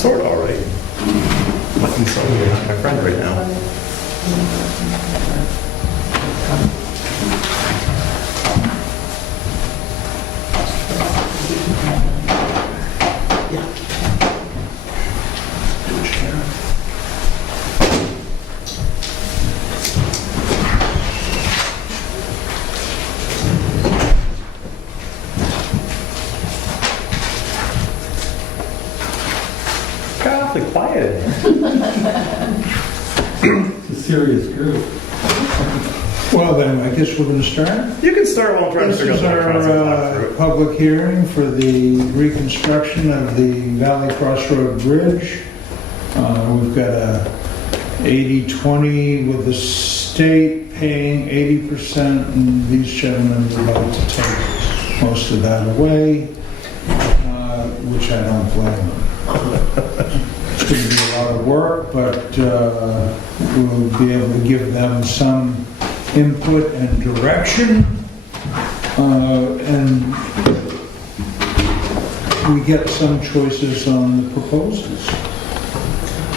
sort of all right. Lucky so, you're not my friend right now. Awfully quiet. It's a serious group. Well then, I guess we're going to start. You can start while I'm trying to This figure out is the electronics and talk our through it. public hearing for the reconstruction of the Valley Crossroad Bridge. We've got a 80-20 with the state paying 80%, and these gentlemen would like to take most of that away, which I don't blame them. It's going to be a lot of work, but we'll be able to give them some input and direction, and we get some choices on the proposals.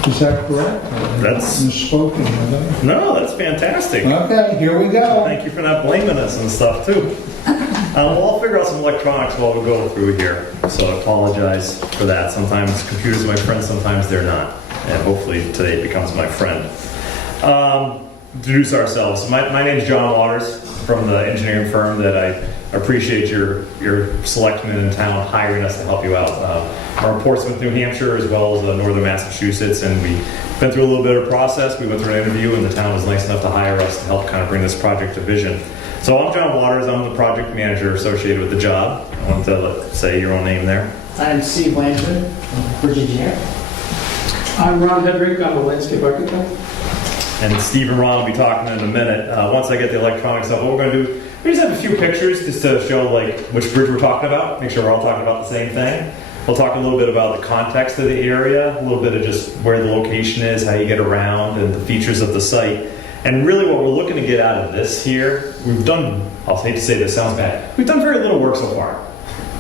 Is that correct? That's- Misspoken, have No, that's fantastic. I? Okay, here we go. Thank you for not blaming us and stuff too. Well, I'll figure out some electronics while we go through here, so I apologize for that. Sometimes computers are my friends, sometimes they're not. And hopefully today it becomes my friend. Introduce ourselves. My name's John Waters from the engineering firm that I appreciate your selectmen in town hiring us to help you out. Our Portsmouth, New Hampshire, as well as northern Massachusetts, and we've been through a little bit of process. We went through an interview, and the town was nice enough to hire us to help kind of bring this project to vision. So I'm John Waters. I'm the project manager associated with the job. I wanted to say your own name there. I'm Steve Langford, bridge engineer. I'm Ron Hedrick, I'm a landscape architect. And Steve and Ron will be talking in a minute. Once I get the electronics up, what we're going to do, we just have a few pictures just to show like which bridge we're talking about, make sure we're all talking about the same thing. We'll talk a little bit about the context of the area, a little bit of just where the location is, how you get around, and the features of the site. And really what we're looking to get out of this here, we've done, I'll hate to say this, sounds bad, we've done very little work so far.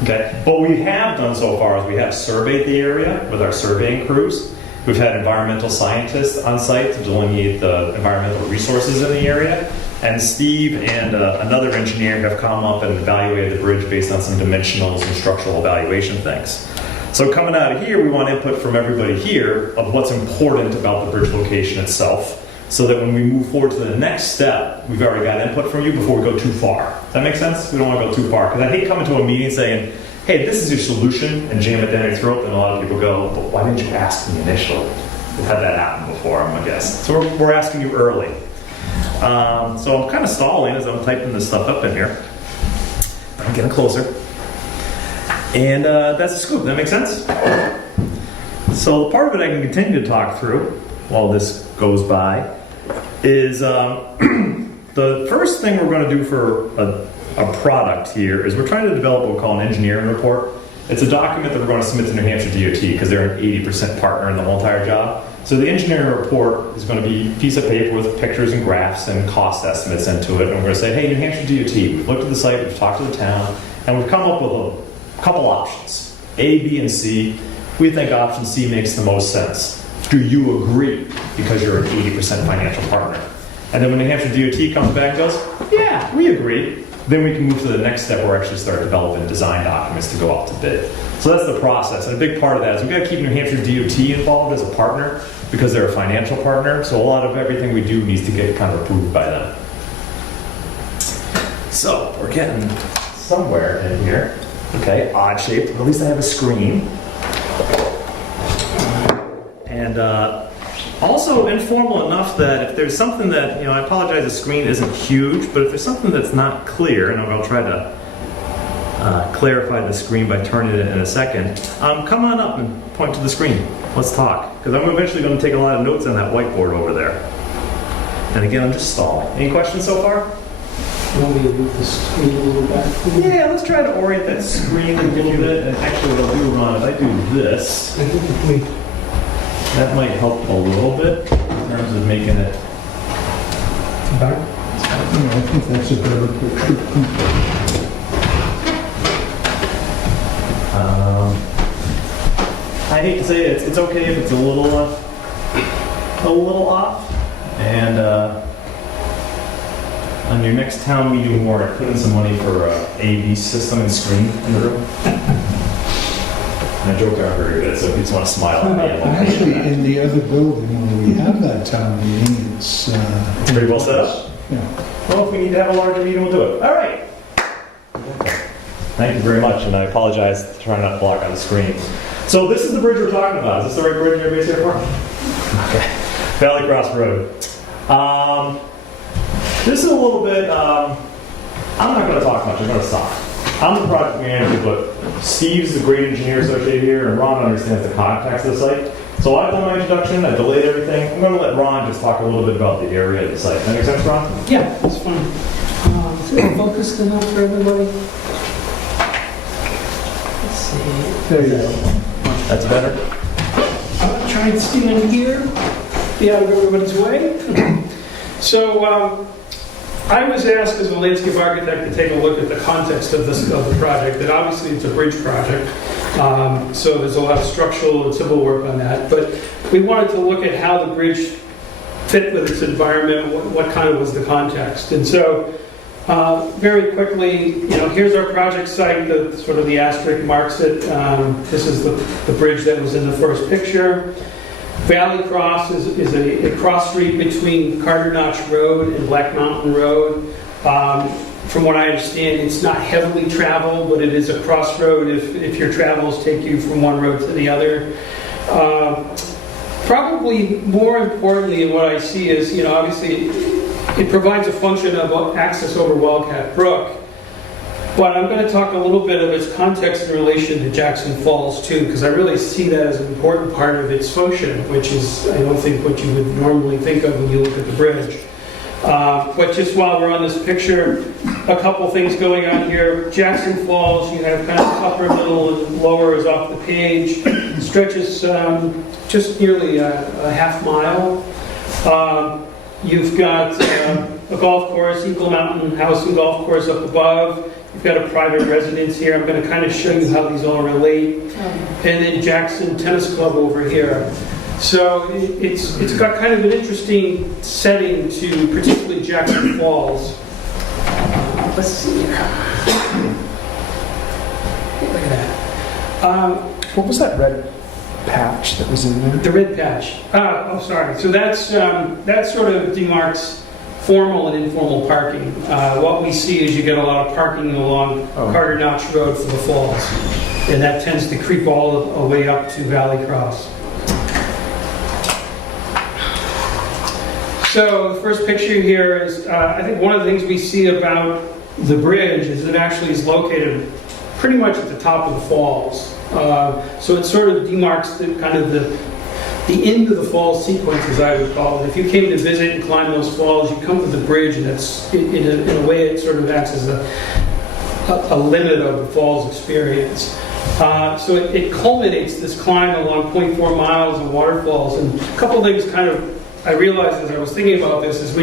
Okay, what we have done so far is we have surveyed the area with our surveying crews. We've had environmental scientists on site to delineate the environmental resources in the area. And Steve and another engineer have come up and evaluated the bridge based on some dimensionals and structural evaluation things. So coming out of here, we want input from everybody here of what's important about the bridge location itself, so that when we move forward to the next step, we've already got input from you before we go too far. Does that make sense? We don't want to go too far, because I hate coming to a meeting saying, hey, this is your solution, and jam it down your throat, and a lot of people go, but why didn't you ask me initially? We've had that happen before, I'm gonna guess. So we're asking you early. So I'm kind of stalling as I'm typing this stuff up in here. I'm getting closer. And that's a scoop, that makes sense? So the part of it I can continue to talk through while this goes by is the first thing we're going to do for a product here is we're trying to develop what we call an engineering report. It's a document that we're going to submit to New Hampshire DOT because they're an 80% partner in the whole entire job. So the engineering report is going to be a piece of paper with pictures and graphs and cost estimates into it. And we're going to say, hey, New Hampshire DOT, we've looked at the site, we've talked to the town, and we've come up with a couple options, A, B, and C. We think option C makes the most sense. Do you agree? Because you're an 80% financial partner. And then when New Hampshire DOT comes back and goes, yeah, we agree, then we can move to the next step where we actually start developing design documents to go out to bid. So that's the process. And a big part of that is we've got to keep New Hampshire DOT involved as a partner because they're a financial partner. So a lot of everything we do needs to get kind of approved by them. So we're getting somewhere in here. Okay, odd shape. At least I have a screen. And also informal enough that if there's something that, I apologize the screen isn't huge, but if there's something that's not clear, and I'll try to clarify the screen by turning it in a second, come on up and point to the screen. Let's talk. Because I'm eventually going to take a lot of notes on that whiteboard over there. And again, I'm just stalling. Any questions so far? You want me to move the screen a little back? Yeah, let's try to orient that screen a little bit. And actually what I'll do, Ron, if I do this, I think if we that might help a little bit in terms of making it. back. I think that's a better picture. I hate to say it, it's okay if it's a little off. And on your next town meeting warrant, put in some money for AV system and screen in the room. My joke aren't very good, so if you just want to smile at me, I'm okay. Actually, in the other building where we have that town meeting, it's, It's pretty well set up. yeah. Well, if we need to have a larger meeting, we'll do it. All right. Thank you very much, and I apologize for trying not to block on the screen. So this is the bridge we're talking about. Is this the right bridge everybody's here for? Okay. Valley Cross Road. This is a little bit, I'm not going to talk much, I'm going to stop. I'm the project manager, but Steve's the great engineer associated here, and Ron understands the context of the site. So I've done my introduction, I delayed everything. I'm going to let Ron just talk a little bit about the area of the site. That make sense, Ron? Yeah, that's fine. Is it focused enough for everybody? Let's see. There you go. That's better? I'll try and stand here, be out of everybody's way. So, I was asked as a landscape architect to take a look at the context of the project, and obviously it's a bridge project, so there's a lot of structural and civil work on that, but we wanted to look at how the bridge fit with its environment, what kind of was the context. And so, very quickly, here's our project site, the sort of the asterisk marks it. This is the bridge that was in the first picture. Valley Cross is a cross street between Carter Notch Road and Black Mountain Road. From what I understand, it's not heavily traveled, but it is a crossroad if your travels take you from one road to the other. Probably more importantly, what I see is, obviously, it provides a function of access over Wildcat Brook. But I'm going to talk a little bit of its context in relation to Jackson Falls too, because I really see that as an important part of its function, which is, I don't think, what you would normally think of when you look at the bridge. But just while we're on this picture, a couple things going on here. Jackson Falls, you have kind of upper, middle, and lower is off the page. Stretches just nearly a half mile. You've got a golf course, Eagle Mountain House and Golf Course up above. You've got a private residence here. I'm going to kind of show you how these all relate. And then Jackson Tennis Club over here. So it's got kind of an interesting setting to particularly Jackson Falls. Let's see here. Look at that. What was that red patch that was in there? The red patch. Sorry. So that sort of demarks formal and informal parking. What we see is you get a lot of parking along Carter Notch Road for the falls, and that tends to creep all the way up to Valley Cross. So the first picture here is, I think one of the things we see about the bridge is it actually is located pretty much at the top of the falls. So it sort of demarks the kind of the end of the falls sequence, as I would call it. If you came to visit and climb those falls, you come to the bridge, and it's in a way it sort of acts as a limit of the falls experience. So it culminates this climb along 0.4 miles of waterfalls. And a couple of things kind of I realized as I was thinking about this is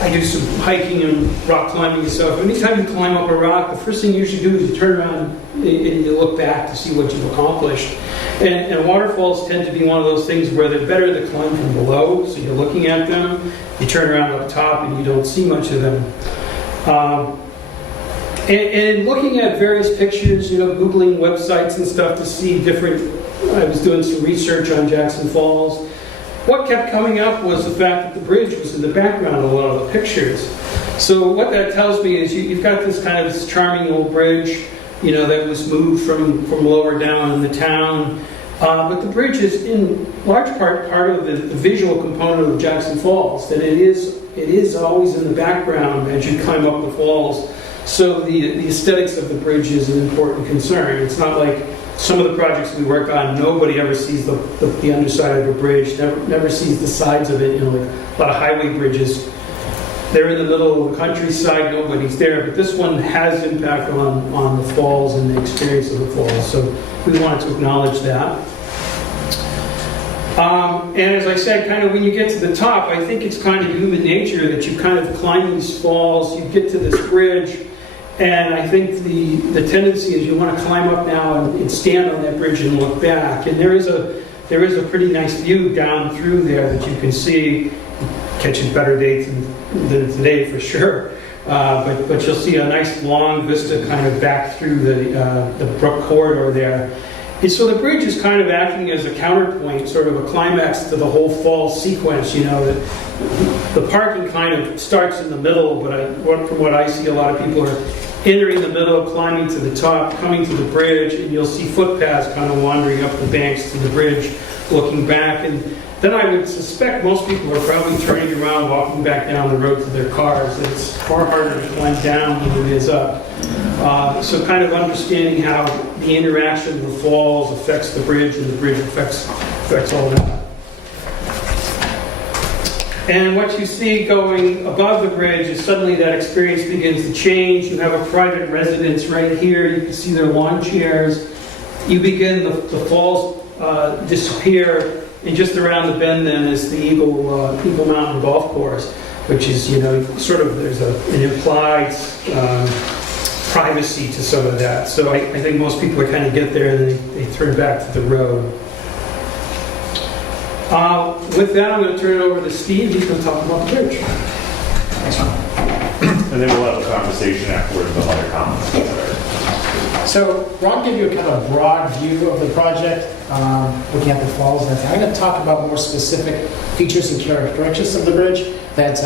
I do some hiking and rock climbing and stuff. Anytime you climb up a rock, the first thing you should do is you turn around and you look back to see what you've accomplished. And waterfalls tend to be one of those things where they're better to climb from below, so you're looking at them, you turn around up top and you don't see much of them. And looking at various pictures, Googling websites and stuff to see I was doing some research on Jackson Falls. What kept coming up was the fact that the bridge was in the background of a lot of the pictures. So what that tells me is you've got this kind of this charming old bridge, that was moved from lower down in the town. But the bridge is in large part of the visual component of Jackson Falls, that it is always in the background as you climb up the falls. So the aesthetics of the bridge is an important concern. It's not like some of the projects we work on, nobody ever sees the underside of a bridge, never sees the sides of it. Like a lot of highway bridges, they're in the middle of the countryside, nobody's there. But this one has impact on the falls and the experience of the falls. So we wanted to acknowledge that. And as I said, kind of when you get to the top, I think it's kind of human nature that you kind of climb these falls, you get to this bridge, And I think the tendency is you want to climb up now and stand on that bridge and look back. And there is a pretty nice view down through there that you can see. Catches better days than today for sure. But you'll see a nice long vista kind of back through the brook corridor there. And so the bridge is kind of acting as a counterpoint, sort of a climax to the whole fall sequence. You know, that the parking kind of starts in the middle, but from what I see, a lot of people are entering the middle, climbing to the top, coming to the bridge, and you'll see footpaths kind of wandering up the banks to the bridge, looking back. And then I would suspect most people are probably turning around, walking back down the road to their cars. It's far harder to climb down than it is up. So kind of understanding how the interaction of the falls affects the bridge and the bridge affects all that. And what you see going above the bridge is suddenly that experience begins to change. You have a private residence right here. You can see their lawn chairs. You begin, the falls disappear, and just around the bend then is the Eagle Mountain Golf Course, which is, you know, sort of, there's an implied privacy to some of that. So I think most people kind of get there and they turn back to the road. With that, I'm going to turn it over to Steve. He's going to talk about the bridge. Thanks, Ron. And then we'll have a conversation afterwards about other comments. So Ron gave you a kind of broad view of the project, looking at the falls and everything. I'm going to talk about more specific features and characteristics of the bridge that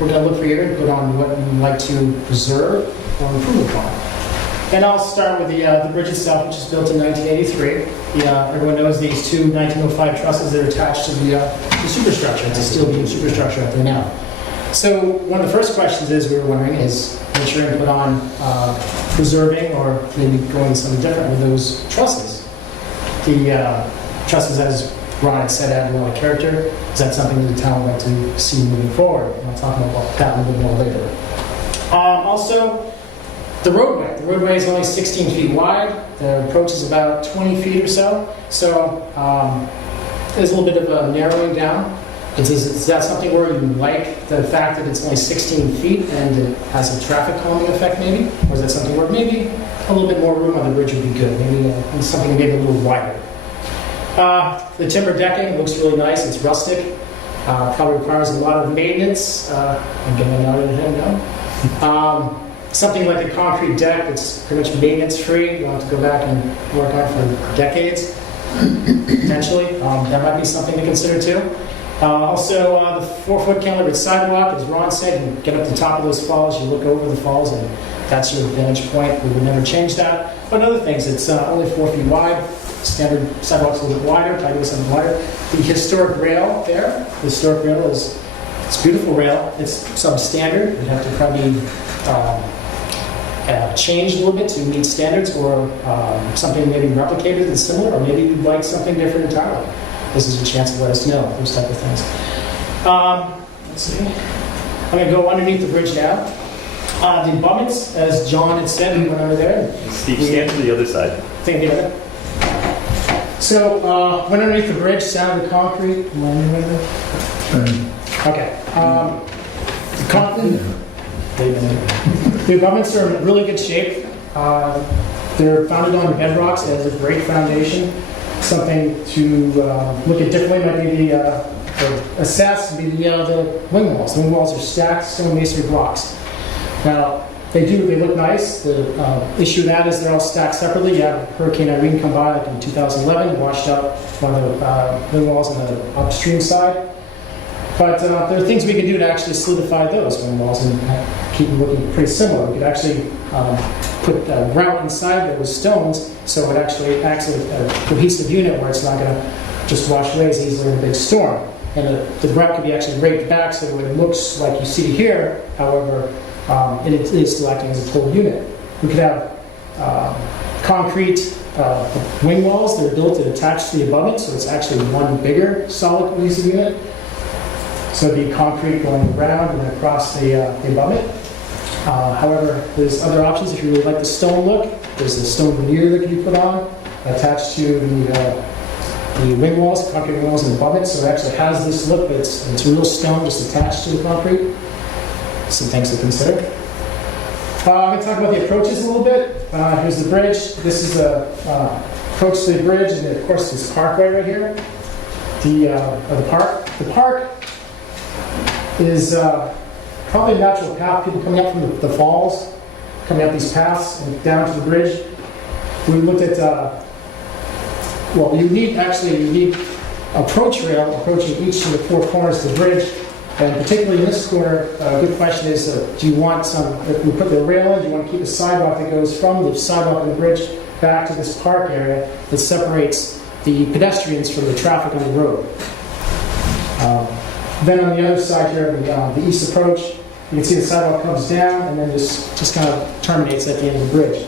we're going to look for your input on what you'd like to preserve or improve upon. And I'll start with the bridge itself, which is built in 1983. Everyone knows these two 1905 trusses that are attached to the superstructure. It's a steel beam superstructure up there now. So one of the first questions we were wondering is what's your input on preserving or maybe going something different with those trusses? The trusses, as Ron had said, add a lot of character. Is that something that the town would like to see moving forward? And I'll talk about that a little bit more later. Also, the roadway. The roadway is only 16 feet wide. The approach is about 20 feet or so. So there's a little bit of a narrowing down. Is that something where you like the fact that it's only 16 feet and it has a traffic calming effect maybe? Or is that something where maybe a little bit more room on the bridge would be good? Maybe something maybe a little wider. The timber decking looks really nice. It's rustic. Probably requires a lot of maintenance. I'm getting out of here now. Something like a concrete deck that's pretty much maintenance free. You don't have to go back and work on it for decades, potentially. That might be something to consider too. Also, the 4-foot cantilevered sidewalk, as Ron said, you get up to the top of those falls, you look over the falls, and that's your vantage point. We would never change that. But other things, it's only 4 feet wide. Standard sidewalk's a little bit wider, try to go something wider. The historic rail there, the historic rail it's a beautiful rail. It's substandard. You'd have to probably change a little bit to meet standards, or something maybe replicated and similar, or maybe you'd like something different entirely. This is a chance to let us know, those type of things. Let's see. I'm going to go underneath the bridge now. The abutments, as John had said, we went under there. Steve, stand to the other side. Think of it. So, went underneath the bridge, sounded concrete. Am I underneath it? Okay. The abutments are in really good shape. They're founded on bedrocks. It has a great foundation. Something to look at differently might be assess the wing walls. The wing walls are stacked stone masonry blocks. Now, they look nice. The issue with that is they're all stacked separately. You have Hurricane Irene come by like in 2011, washed out one of the wing walls on the upstream side. But there are things we can do to actually solidify those wing walls and keep them looking pretty similar. We could actually put grout inside those stones so it actually acts as a cohesive unit where it's not going to just wash away as easily in a big storm. And the grout could be actually raked back so it looks like you see here, however, it is still acting as a total unit. We could have concrete wing walls that are built and attached to the abutment, so it's actually one bigger solid cohesive unit. So it'd be concrete going around and across the abutment. However, there's other options if you really like the stone look. There's a stone veneer that can be put on, attached to the wing walls, concrete wing walls and the abutment. So it actually has this look, but it's real stone just attached to the concrete. Some things to consider. I'm going to talk about the approaches a little bit. Here's the bridge. This is the approach to the bridge, and then, of course, this parkway right here. The park. The park is probably a natural path. People coming up from the falls, coming up these paths and down to the bridge. We looked at, you need approach rail approaching each of the four corners of the bridge. And particularly in this corner, a good question is, do you want if we put the rail in, do you want to keep a sidewalk that goes from the sidewalk on the bridge back to this park area that separates the pedestrians from the traffic on the road? Then on the other side here, the east approach, you can see the sidewalk comes down and then just kind of terminates at the end of the bridge.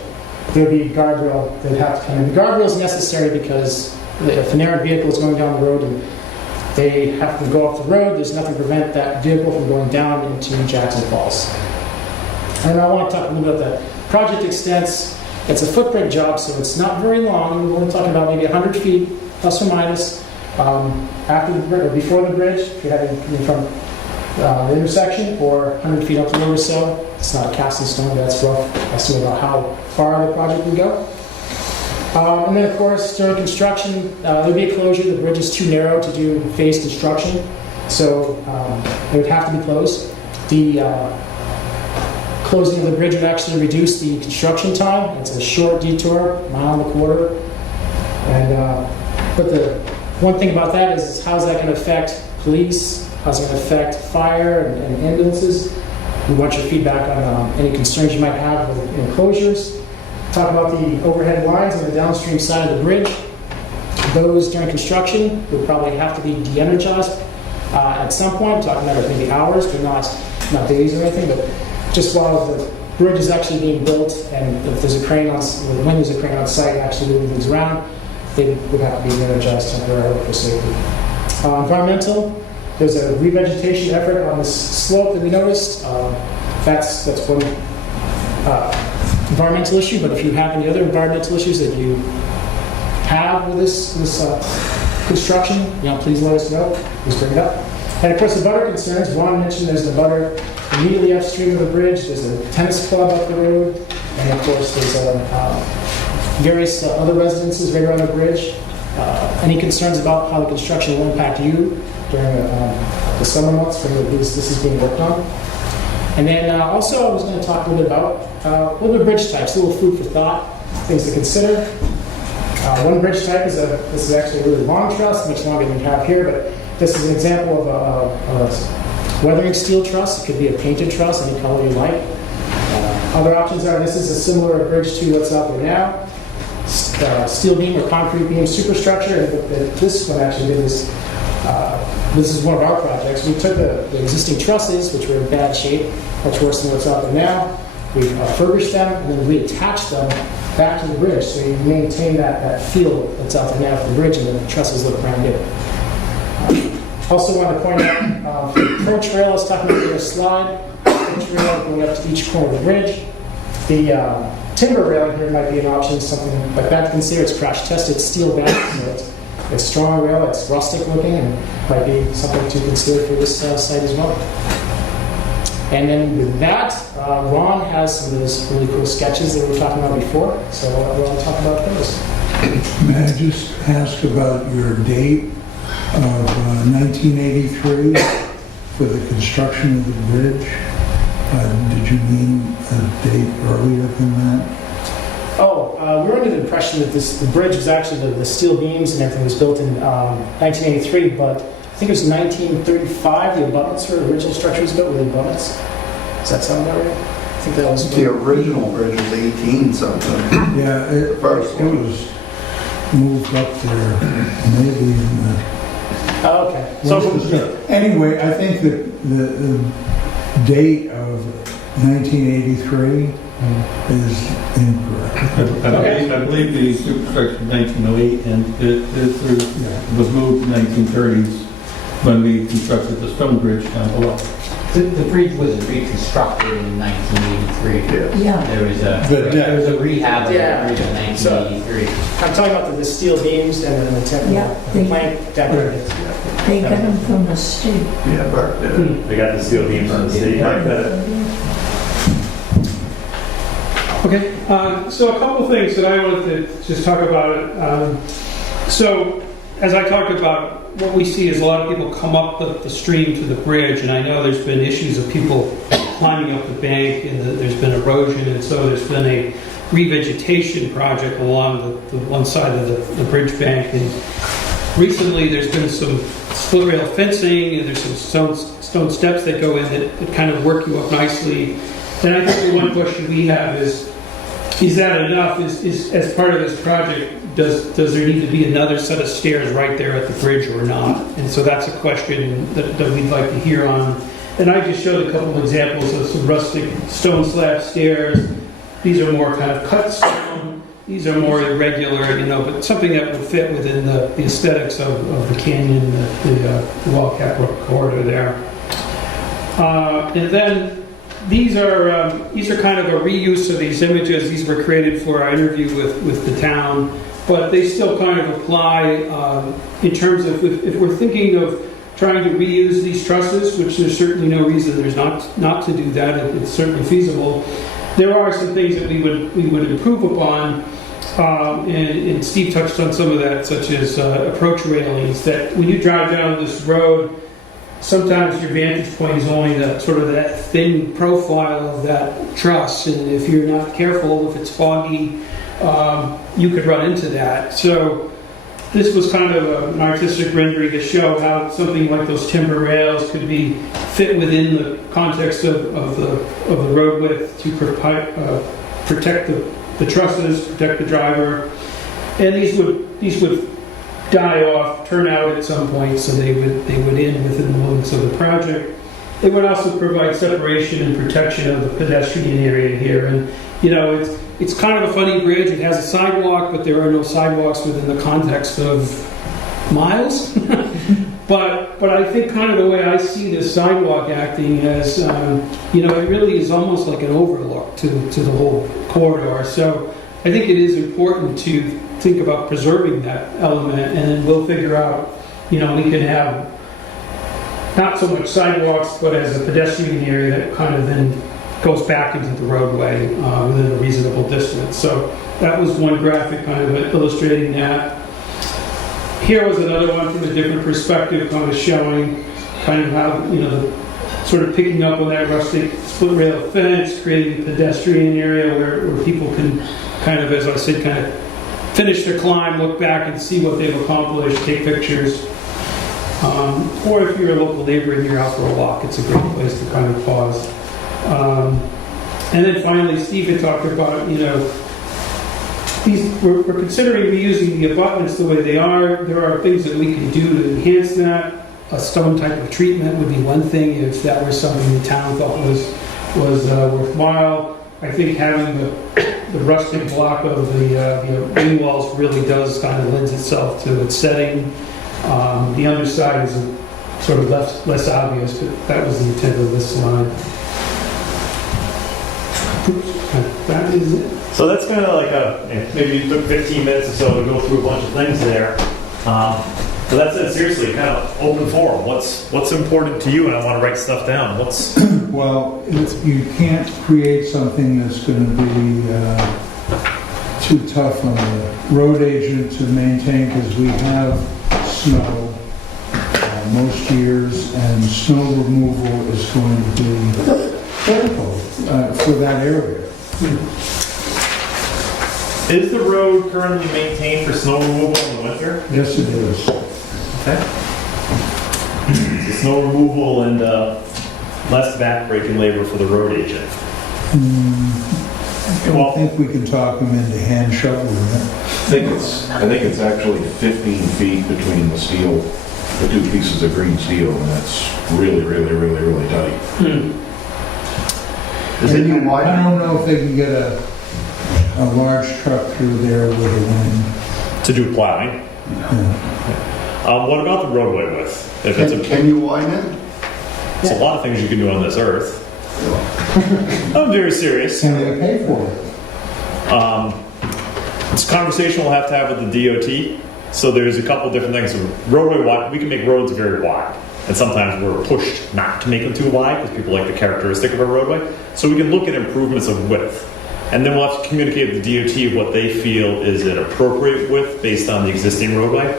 There'd be a guardrail that would have to come in. The guardrail is necessary because if an errant vehicle is going down the road and they have to go off the road, there's nothing to prevent that vehicle from going down into Jackson Falls. And I want to talk a little bit about the project extents. It's a footprint job, so it's not very long. We're only talking about maybe 100 feet, plus or minus, after the bridge, or before the bridge, if you're heading from the intersection, or 100 feet up the road or so. It's not a cast in stone, but that's rough estimate about how far the project would go. And then, of course, during construction, there'll be a closure. The bridge is too narrow to do phased construction, so it would have to be closed. The closing of the bridge would actually reduce the construction time. It's a short detour, 1.25 miles. And but the one thing about that is how's that going to affect police? How's it going to affect fire and ambulances? We want your feedback on any concerns you might have with enclosures. Talk about the overhead lines on the downstream side of the bridge. Those during construction would probably have to be de-energized at some point. Talking about maybe hours, but not days or anything. But just while the bridge is actually being built, and if there's a crane when there's a crane on site actually moving things around, they would have to be de-energized temporarily for safety. Environmental. There's a revegetation effort on this slope that we noticed. That's one environmental issue, but if you have any other environmental issues that you have with this construction, please let us know. Please bring it up. And of course, the butter concerns. Ron mentioned there's the butter immediately upstream of the bridge. There's a tennis club up the road, and of course, there's various other residences right around the bridge. Any concerns about how the construction will impact you during the summer months when this is being worked on? And then also I was going to talk a little bit about what are the bridge types, a little food for thought, things to consider. One bridge type is this is actually a really long truss, much longer than we have here, but this is an example of a weathering steel truss. It could be a painted truss, any color you like. Other options are, this is a similar bridge to what's out there now. Steel beam or concrete beam superstructure. And this one actually did this. This is one of our projects. We took the existing trusses, which were in bad shape, much worse than what's out there now. We refurbished them and then reattached them back to the bridge, so you maintain that feel that's out there now for the bridge, and the trusses look brand new. Also want to point out for the approach rail, I was talking about the slide, approach rail going up to each corner of the bridge. The timber railing here might be an option, something like that to consider. It's crash tested, steel back, so it's strong rail, it's rustic looking, and might be something to consider for this site as well. And then with that, Ron has some of those really cool sketches that we were talking about before, so we'll talk about those. May I just ask about your date of 1983 for the construction of the bridge? Did you mean a date earlier than that? We were under the impression that the bridge was actually, the steel beams and everything was built in 1983, but I think it was 1935, the abutments, or the original structure was built with abutments. Does that sound about right? I think that was... The original bridge was 18 something. Yeah, it was moved up there, maybe in the... Oh, okay. So, anyway, I think that the date of 1983 is incorrect. I believe the superstructure was 1908, and it was moved to 1930s when we constructed the stone bridge down below. The bridge was reconstructed in 1983. Yeah. There was a rehab of the Yeah. bridge in 1983. I'm talking about the steel beams and the plank decorative. They got them from the state. Yeah, Bart did. They got the steel beams on the state. Okay, so a couple things that I wanted to just talk about. So, as I talked about, what we see is a lot of people come up the stream to the bridge, and I know there's been issues of people climbing up the bank, and there's been erosion, and so there's been a revegetation project along the one side of the bridge bank. And recently, there's been some split rail fencing, and there's some stone steps that go in that kind of work you up nicely. And I think the one question we have is that enough? Is as part of this project, does there need to be another set of stairs right there at the bridge or not? And so that's a question that we'd like to hear on. And I just showed a couple of examples of some rustic stone slab stairs. These are more kind of cut stone. These are more irregular, but something that would fit within the aesthetics of the canyon, the Wildcat Brook corridor there. And then these are kind of a reuse of these images. These were created for our interview with the town, but they still kind of apply in terms of if we're thinking of trying to reuse these trusses, which there's certainly no reason there's not to do that. It's certainly feasible. There are some things that we would improve upon, and Steve touched on some of that, such as approach railings. That when you drive down this road, sometimes your vantage point is only that thin profile of that truss, and if you're not careful, if it's foggy, you could run into that. So this was kind of an artistic rendering to show how something like those timber rails could be fit within the context of the road width to protect the trusses, protect the driver, and these would die off, turn out at some point, so they would end within the limits of the project. It would also provide separation and protection of the pedestrian area here, and it's kind of a funny bridge. It has a sidewalk, but there are no sidewalks within the context of miles. But I think kind of the way I see this sidewalk acting as, it really is almost like an overlook to the whole corridor. So I think it is important to think about preserving that element, and then we'll figure out, we can have not so much sidewalks, but as a pedestrian area that kind of then goes back into the roadway within a reasonable distance. So that was one graphic kind of illustrating that. Here was another one from a different perspective, kind of showing kind of how, sort of picking up on that rustic split rail fence, creating a pedestrian area where people can kind of, as I said, kind of finish their climb, look back and see what they've accomplished, take pictures. Or if you're a local neighbor and you're out for a walk, it's a great place to kind of pause. And then finally, Steve had talked about, we're considering reusing the abutments the way they are. There are things that we can do to enhance that. A stone type of treatment would be one thing if that was something the town thought was worthwhile. I think having the rustic block of the wing walls really does kind of lends itself to its setting. The underside is sort of less obvious, but that was the intent of this slide. That is it. So that's kind of like maybe you took 15 minutes or so to go through a bunch of things there. But that's it, seriously, kind of open forum. What's important to you? And I want to write stuff down. Well, you can't create something that's going to be too tough on the road agent to maintain, because we have snow most years, and snow removal is going to be critical for that area. Is the road currently maintained for snow removal in the winter? Yes, it is. Okay. So snow removal and less back-breaking labor for the road agent. I don't think we can talk them into hand shoveling it. I think it's actually 15 feet between the two pieces of green steel, and that's really, really, really, really tight. I don't know if they can get a large truck through there with a wing. To do plowing? Yeah. What about the roadway width? Can you widen it? It's a lot of things you can do on this earth. I'm very serious. Can they pay for it? It's a conversation we'll have to have with the DOT. So there's a couple different things. Roadway wide, we can make roads very wide. And sometimes we're pushed not to make them too wide because people like the characteristic of a roadway. So we can look at improvements of width. And then we'll have to communicate with the DOT what they feel is an appropriate width based on the existing roadway.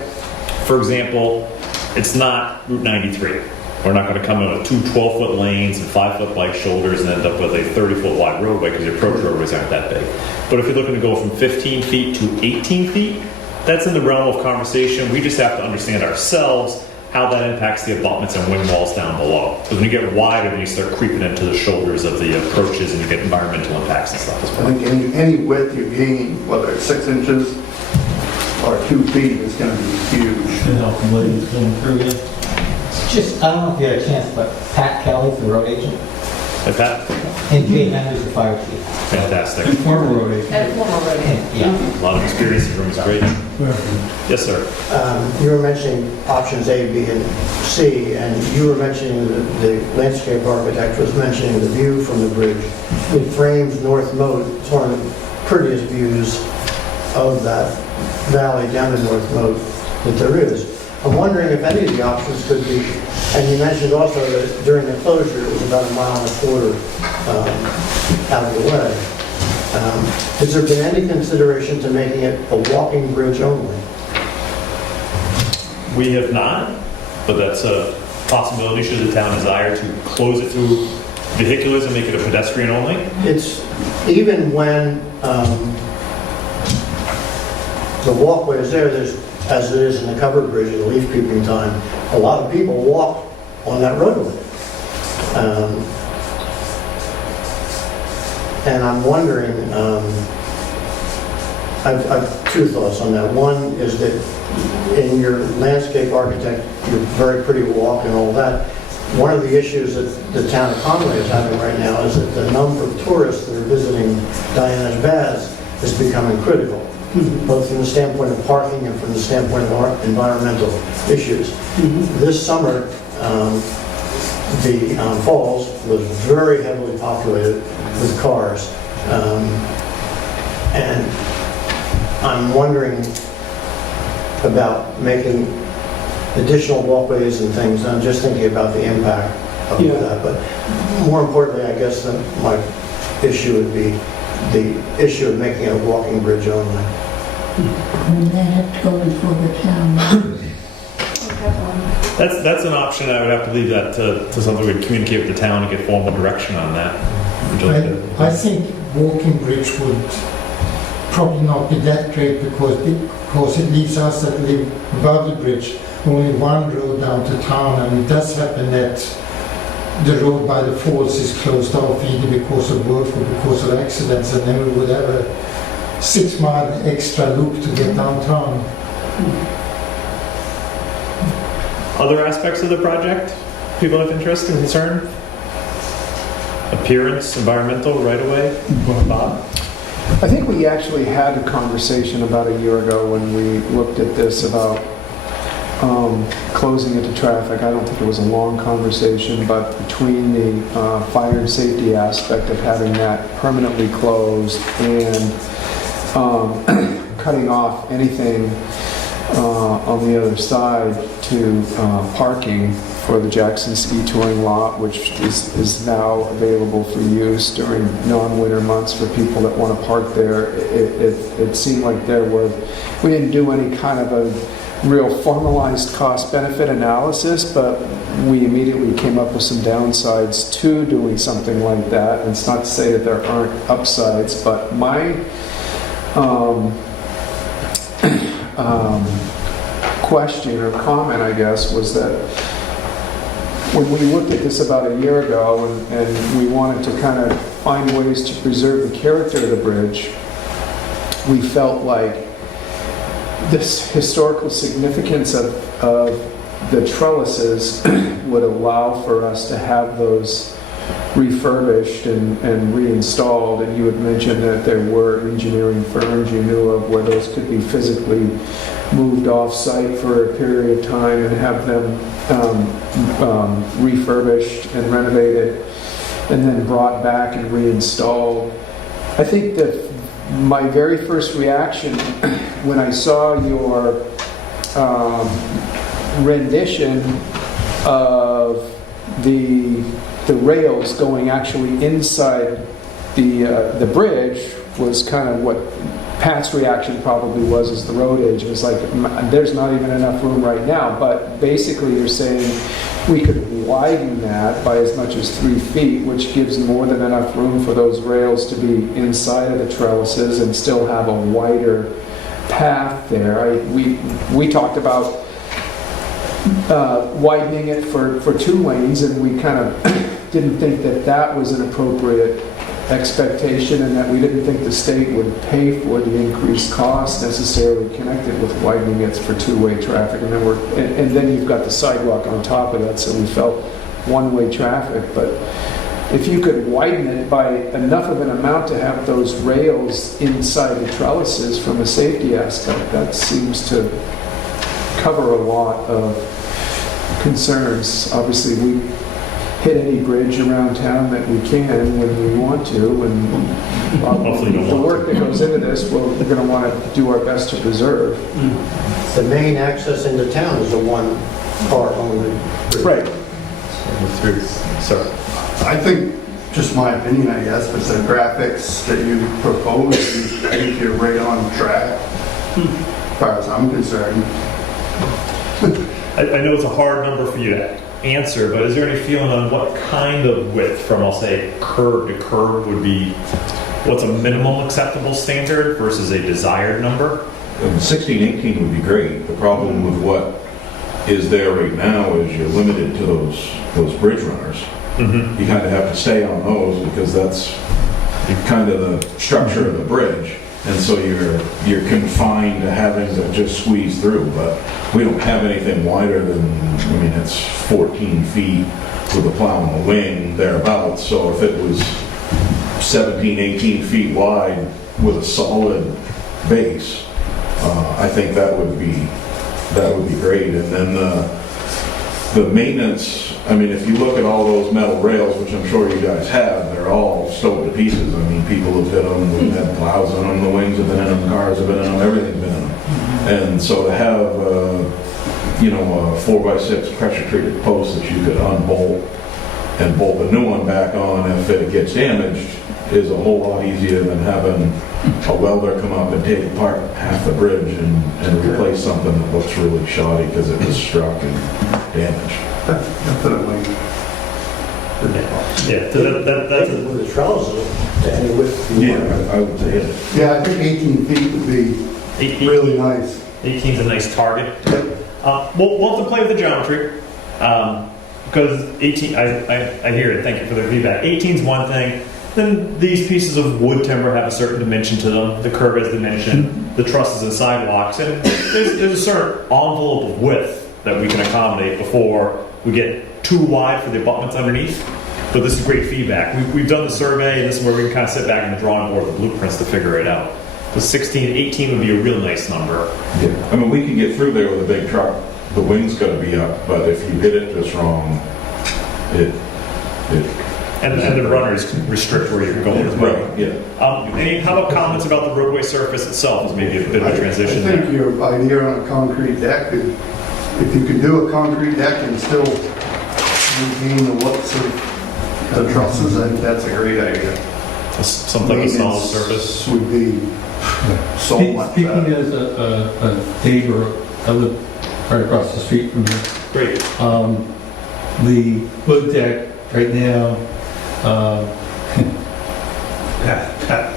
For example, it's not Route 93. We're not going to come in with two 12-foot lanes and 5-foot bike shoulders and end up with a 30-foot wide roadway because the approach roadways aren't that big. But if you're looking to go from 15 feet to 18 feet, that's in the realm of conversation. We just have to understand ourselves how that impacts the abutments and wing walls down below. Because when you get wider, then you start creeping into the shoulders of the approaches and you get environmental impacts and stuff as I well. think any width you gain, whether it's 6 inches or 2 feet, is going to be huge. And help the ladies going through it. Just, I don't know if you had a chance, but Pat Kelly, the road agent, Like that? and Jay Henry's the fire chief. Fantastic. Former road agent. Yeah. A lot of experience in the room is great. Yes, sir. You were mentioning options A, B, and C, and you were mentioning the landscape architect was mentioning the view from the bridge. It frames North Moat. It's one of the prettiest views of that valley down to North Moat that there is. I'm wondering if any of the options could be, and you mentioned also that during the closure, it was about 1.25 miles out of the way. Has there been any consideration to making it a walking bridge only? We have not, but that's a possibility should the town desire to close it through vehiculars and make it a pedestrian only. It's, even when the walkway is there, there's, as it is in the covered bridge at leaf peeping time, a lot of people walk on that roadway. And I'm wondering, I've two thoughts on that. One is that in your landscape architect, your very pretty walk and all that, one of the issues that the town of Conway is having right now is that the number of tourists that are visiting Diana's Baths is becoming critical, both from the standpoint of parking and from the standpoint of environmental issues. This summer, the falls was very heavily populated with cars. And I'm wondering about making additional walkways and things. I'm just thinking about the impact of that. But more importantly, I guess my issue would be the issue of making it a walking bridge only. And that had to go before the town. That's an option. I would have to leave that to something we'd communicate with the town and get formal direction on that. Would you like to- I think walking bridge would probably not be that great because it leaves us that live above the bridge only one road down to town, and it does happen that the road by the falls is closed off either because of work or because of accidents, and then we would have a 6-mile extra loop to get downtown. Other aspects of the project? People have interest and concern? Appearance, environmental, right away? Bob? I think we actually had a conversation about a year ago when we looked at this about closing it to traffic. I don't think it was a long conversation, but between the fire and safety aspect of having that permanently closed and cutting off anything on the other side to parking for the Jackson's e-touring lot, which is now available for use during non-winter months for people that want to park there. It seemed like we didn't do any kind of a real formalized cost-benefit analysis, but we immediately came up with some downsides to doing something like that. And it's not to say that there aren't upsides, but my question or comment, I guess, was that when we looked at this about a year ago and we wanted to kind of find ways to preserve the character of the bridge, we felt like this historical significance of the trellises would allow for us to have those refurbished and reinstalled. And you had mentioned that there were engineering firms you knew of where those could be physically moved off-site for a period of time and have them refurbished and renovated and then brought back and reinstalled. I think that my very first reaction when I saw your rendition of the rails going actually inside the bridge was kind of what Pat's reaction probably was, is the road age. It was like, there's not even enough room right now. But basically you're saying we could widen that by as much as 3 feet, which gives more than enough room for those rails to be inside of the trellises and still have a wider path there. We talked about widening it for 2 lanes, and we kind of didn't think that that was an appropriate expectation, and that we didn't think the state would pay for the increased cost necessarily connected with widening it for 2-way traffic. And then you've got the sidewalk on top of that, so we felt 1-way traffic. But if you could widen it by enough of an amount to have those rails inside the trellises from a safety aspect, that seems to cover a lot of concerns. Obviously, we hit any bridge around town that we can when we want to, and Hopefully you don't the want work that goes into this, we're going to want to do our best to preserve. The main access into town is a one-car only bridge. Right. Sir. I think, just my opinion, I guess, but the graphics that you propose, I think you're right on track, as far as I'm concerned. I know it's a hard number for you to answer, but is there any feeling on what kind of width from, I'll say, curb to curb would be, what's a minimum acceptable standard versus a desired number? 16, 18 would be great. The problem with what is there right now is you're limited to those bridge runners. Mm-hmm. You kind of have to stay on those because that's kind of the structure of the bridge. And so you're confined to having to just squeeze through. But we don't have anything wider than, I mean, it's 14 feet with a plow and a wing thereabouts. So if it was 17, 18 feet wide with a solid base, I think that would be great. And then the maintenance, I mean, if you look at all those metal rails, which I'm sure you guys have, they're all stoked to pieces. I mean, people have hit them, we've had plows on them, the wings have been in them, cars have been in them, everything's been in them. And so to have, a 4x6 pressure treated post that you could unbolt and bolt a new one back on if it gets damaged is a whole lot easier than having a welder come up and take apart half the bridge and replace something that looks really shoddy because it was struck and damaged. Definitely. Yeah, so that's With the trellises, to any width you want. Yeah, I would say it. Yeah, I think 18 feet would be really nice. 18 is a nice target. We'll have to play with the geometry. Because 18, I hear it, thank you for the feedback. 18 is one thing. Then these pieces of wood timber have a certain dimension to them. The curb has dimension, the trusses and sidewalks. And there's a certain envelope of width that we can accommodate before we get too wide for the abutments underneath. But this is great feedback. We've done the survey, and this is where we can kind of sit back in the drawing board with the blueprints to figure it out. The 16, 18 would be a real nice number. Yeah. I mean, we can get through there with a big truck. The wing's got to be up, but if you hit it just wrong, And the runners can restrict where you're going as well. Right, yeah. How about comments about the roadway surface itself as maybe a bit of a transition I think there? your idea on a concrete deck, if you could do a concrete deck and still maintain the looks of the trusses, I think that's a great idea. Something like a solid surface. Would be so much Speaking better. as a neighbor, I live right across the street from here. Great. The wood deck right now, Pat,